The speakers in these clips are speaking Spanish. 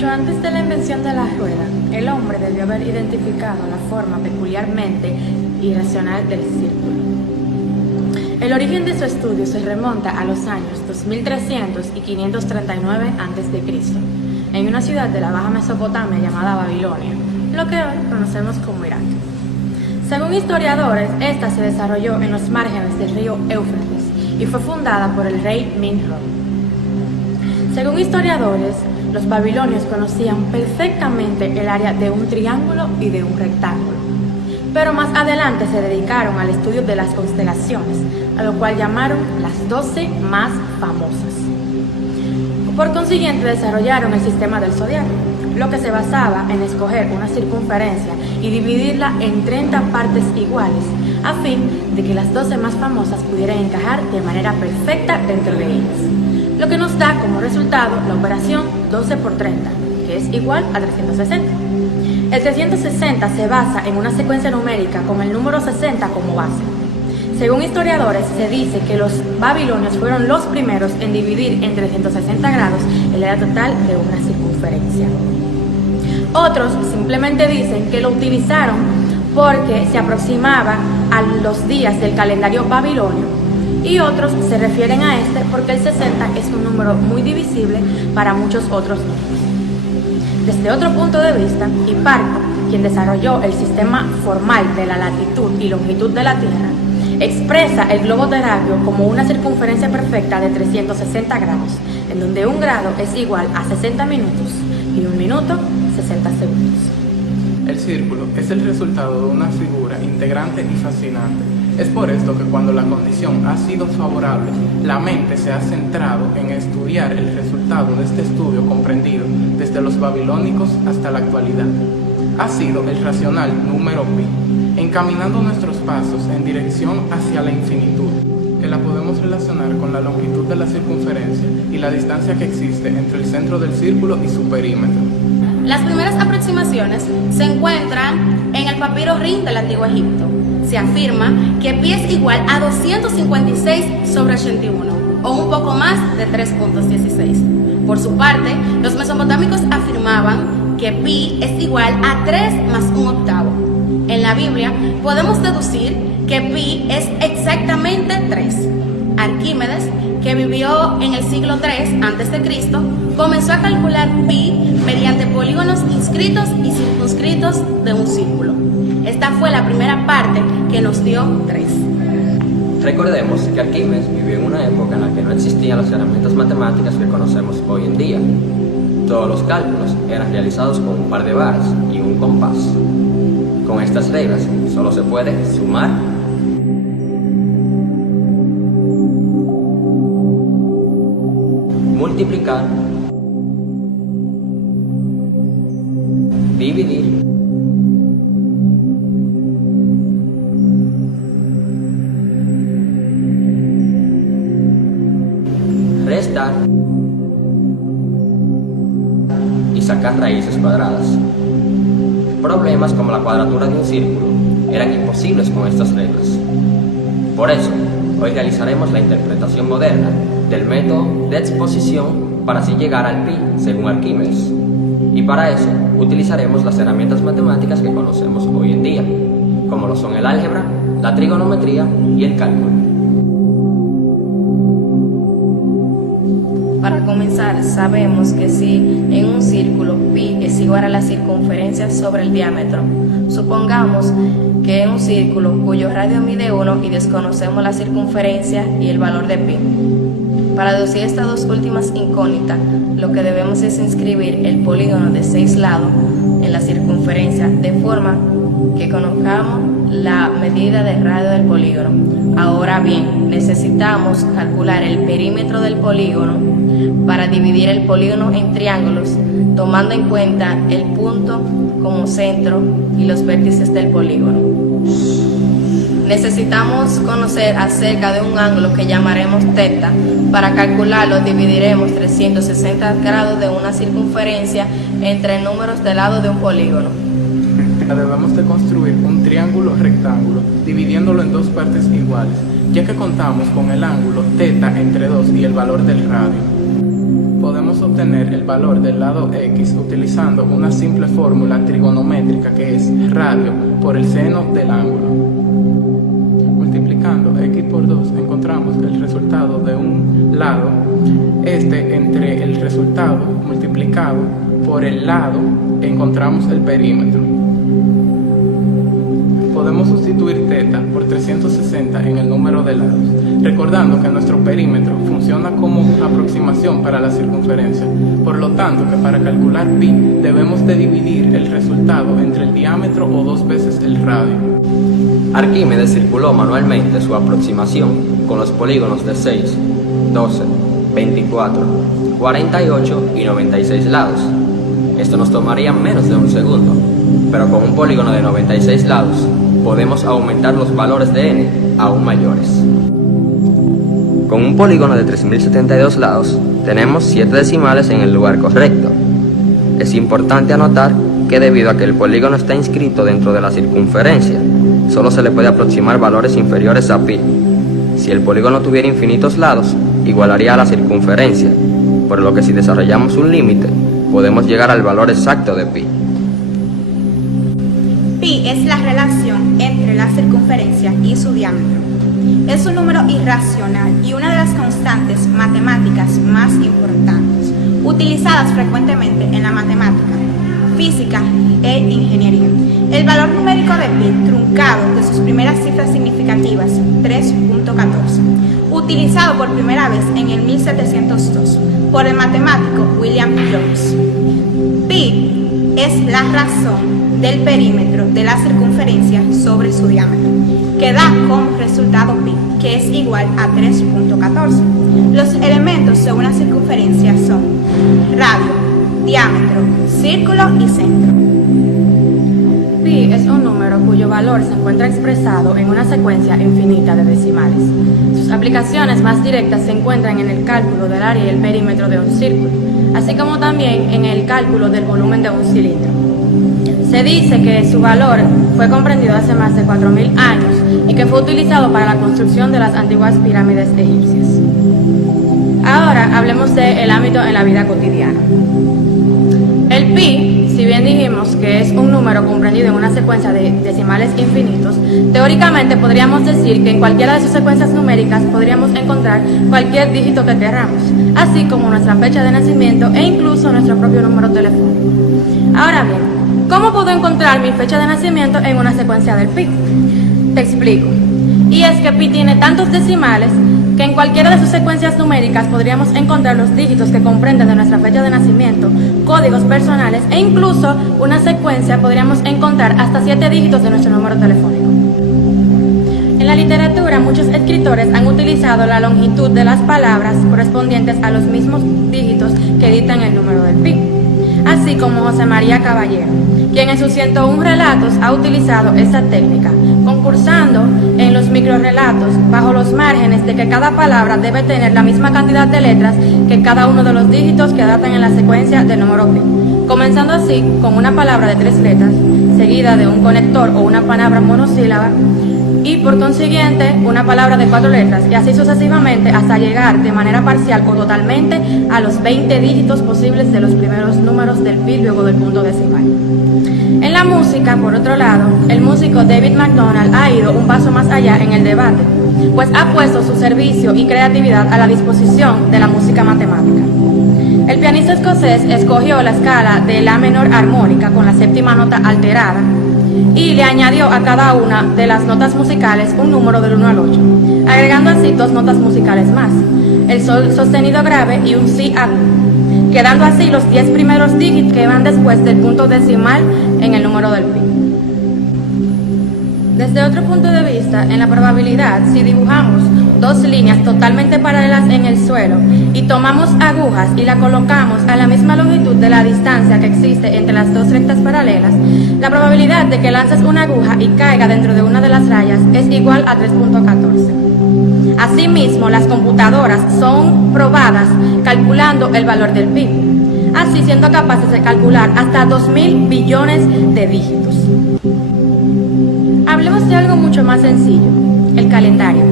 Mucho antes de la invención de la rueda, el hombre debió haber identificado la forma peculiarmente irracional del círculo. El origen de su estudio se remonta a los años 2300 y 539 a.C., en una ciudad de la Baja Mesopotamia llamada Babilonia, lo que hoy conocemos como Irak. Según historiadores, esta se desarrolló en los márgenes del río Éufrates y fue fundada por el rey Minhor. Según historiadores, los babilonios conocían perfectamente el área de un triángulo y de un rectángulo, pero más adelante se dedicaron al estudio de las constelaciones, a lo cual llamaron las 12 más famosas. Por consiguiente, desarrollaron el sistema del zodiaco, lo que se basaba en escoger una circunferencia y dividirla en 30 partes iguales, a fin de que las 12 más famosas pudieran encajar de manera perfecta dentro de ellas, lo que nos da como resultado la operación 12 por 30, que es igual a 360. El 360 se basa en una secuencia numérica con el número 60 como base. Según historiadores, se dice que los babilonios fueron los primeros en dividir en 360 grados el área total de una circunferencia. Otros simplemente dicen que lo utilizaron porque se aproximaba a los días del calendario babilonio, y otros se refieren a este porque el 60 es un número muy divisible para muchos otros números. Desde otro punto de vista, Hiparco, quien desarrolló el sistema formal de la latitud y longitud de la Tierra, expresa el globo terráqueo como una circunferencia perfecta de 360 grados, en donde un grado es igual a 60 minutos y un minuto 60 segundos. El círculo es el resultado de una figura integrante y fascinante. Es por esto que cuando la condición ha sido favorable, la mente se ha centrado en estudiar el resultado de este estudio comprendido desde los babilónicos hasta la actualidad. Ha sido el racional número pi, encaminando nuestros pasos en dirección hacia la infinitud, que la podemos relacionar con la longitud de la circunferencia y la distancia que existe entre el centro del círculo y su perímetro. Las primeras aproximaciones se encuentran en el papiro Rin del Antiguo Egipto. Se afirma que pi es igual a 256/81, o un poco más de 3.16. Por su parte, los mesopotámicos afirmaban que pi es igual a 3 más un octavo. En la Biblia podemos deducir que pi es exactamente 3. Arquímedes, que vivió en el siglo III a.C., comenzó a calcular pi mediante polígonos inscritos y circunscritos de un círculo. Esta fue la primera parte que nos dio 3. Recordemos que Arquímedes vivió en una época en la que no existían las herramientas matemáticas que conocemos hoy en día. Todos los cálculos eran realizados con un par de varas y un compás. Con estas reglas solo se puede sumar, multiplicar, dividir, restar y sacar raíces cuadradas. Problemas como la cuadratura de un círculo eran imposibles con estas reglas. Por eso, hoy realizaremos la interpretación moderna del método de exposición para así llegar al pi según Arquímedes. Y para eso utilizaremos las herramientas matemáticas que conocemos hoy en día, como lo son el álgebra, la trigonometría y el cálculo. Para comenzar, sabemos que si en un círculo pi es igual a la circunferencia sobre el diámetro, supongamos que en un círculo cuyo radio mide 1 y desconocemos la circunferencia y el valor de pi. Para deducir estas dos últimas incógnitas, lo que debemos es inscribir el polígono de 6 lados en la circunferencia de forma que conozcamos la medida de radio del polígono. Ahora bien, necesitamos calcular el perímetro del polígono para dividir el polígono en triángulos, tomando en cuenta el punto como centro y los vértices del polígono. Necesitamos conocer acerca de un ángulo que llamaremos teta. Para calcularlo dividiremos 360 grados de una circunferencia entre números de lado de un polígono. Debemos de construir un triángulo rectángulo, dividiéndolo en dos partes iguales, ya que contamos con el ángulo θ entre 2 y el valor del radio. podemos obtener el valor del lado x utilizando una simple fórmula trigonométrica que es radio por el seno del ángulo. Multiplicando x por 2 encontramos el resultado de un lado, entre el resultado multiplicado por el lado encontramos el perímetro. Podemos sustituir θ por 360 en el número de lados, recordando que nuestro perímetro funciona como aproximación para la circunferencia, por lo tanto que para calcular pi debemos de dividir el resultado entre el diámetro o 2 veces el radio. Arquímedes circuló manualmente su aproximación con los polígonos de 6, 12, 24, 48 y 96 lados. Esto nos tomaría menos de un segundo, pero con un polígono de 96 lados podemos aumentar los valores de n aún mayores. Con un polígono de 3072 lados tenemos 7 decimales en el lugar correcto. Es importante anotar que debido a que el polígono está inscrito dentro de la circunferencia, solo se le puede aproximar valores inferiores a pi. Si el polígono tuviera infinitos lados, igualaría a la circunferencia, por lo que si desarrollamos un límite, podemos llegar al valor exacto de pi. Pi es la relación entre la circunferencia y su diámetro. Es un número irracional y una de las constantes matemáticas más importantes, utilizadas frecuentemente en la matemática, física e ingeniería. El valor numérico de pi truncado de sus primeras cifras significativas, 3.14, utilizado por primera vez en el 1702 por el matemático William Jones. Pi es la razón del perímetro de la circunferencia sobre su diámetro, que da como resultado pi, que es igual a 3.14. Los elementos de una circunferencia son radio, diámetro, círculo y centro. Pi es un número cuyo valor se encuentra expresado en una secuencia infinita de decimales. Sus aplicaciones más directas se encuentran en el cálculo del área y el perímetro de un círculo, así como también en el cálculo del volumen de un cilindro. Se dice que su valor fue comprendido hace más de 4.000 años y que fue utilizado para la construcción de las antiguas pirámides egipcias. Ahora hablemos del ámbito en la vida cotidiana. El pi, si bien dijimos que es un número comprendido en una secuencia de decimales infinitos, teóricamente podríamos decir que en cualquiera de sus secuencias numéricas podríamos encontrar cualquier dígito que queramos, así como nuestra fecha de nacimiento e incluso nuestro propio número telefónico. Ahora bien, ¿cómo puedo encontrar mi fecha de nacimiento en una secuencia del pi? Te explico. Y es que pi tiene tantos decimales que en cualquiera de sus secuencias numéricas podríamos encontrar los dígitos que comprenden de nuestra fecha de nacimiento, códigos personales e incluso una secuencia podríamos encontrar hasta 7 dígitos de nuestro número telefónico. En la literatura, muchos escritores han utilizado la longitud de las palabras correspondientes a los mismos dígitos que dictan el número del pi, así como José María Caballero, quien en sus 101 relatos ha utilizado esta técnica, concursando en los microrrelatos bajo los márgenes de que cada palabra debe tener la misma cantidad de letras que cada uno de los dígitos que datan en la secuencia del número pi, comenzando así con una palabra de 3 letras, seguida de un conector o una palabra monosílaba, y por consiguiente una palabra de 4 letras, y así sucesivamente hasta llegar de manera parcial o totalmente a los 20 dígitos posibles de los primeros números del pi luego del punto decimal. En la música, por otro lado, el músico David McDonald ha ido un paso más allá en el debate, pues ha puesto su servicio y creatividad a la disposición de la música matemática. El pianista escocés escogió la escala de la menor armónica con la séptima nota alterada y le añadió a cada una de las notas musicales un número del 1 al 8, agregando así 2 notas musicales más, el sol sostenido grave y un si agudo, quedando así los 10 primeros dígitos que van después del punto decimal en el número del pi. Desde otro punto de vista, en la probabilidad, si dibujamos 2 líneas totalmente paralelas en el suelo y tomamos agujas y la colocamos a la misma longitud de la distancia que existe entre las 2 rectas paralelas, la probabilidad de que lances una aguja y caiga dentro de una de las rayas es igual a 3.14. Asimismo, las computadoras son probadas calculando el valor del pi, así siendo capaces de calcular hasta 2.000 billones de dígitos. Hablemos de algo mucho más sencillo, el calendario.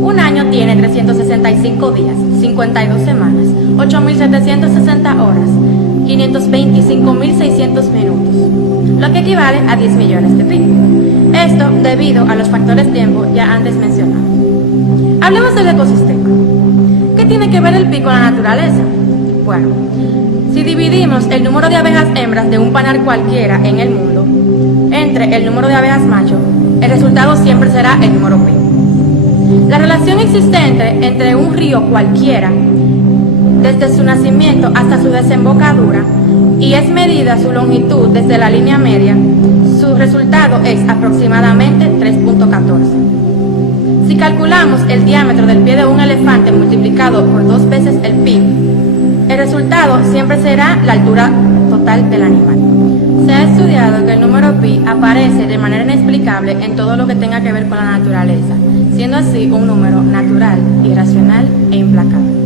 Un año tiene 365 días, 52 semanas, 8.760 horas, 525.600 minutos, lo que equivale a 10 millones de pi. Esto debido a los factores tiempo ya antes mencionados. Hablemos del ecosistema. ¿Qué tiene que ver el pi con la naturaleza? Bueno, si dividimos el número de abejas hembras de un panal cualquiera en el mundo entre el número de abejas macho, el resultado siempre será el número pi. La relación existente entre un río cualquiera, desde su nacimiento hasta su desembocadura, y es medida su longitud desde la línea media, su resultado es aproximadamente 3.14. Si calculamos el diámetro del pie de un elefante multiplicado por 2 veces el pi, el resultado siempre será la altura total del animal. Se ha estudiado que el número pi aparece de manera inexplicable en todo lo que tenga que ver con la naturaleza, siendo así un número natural, irracional e implacable.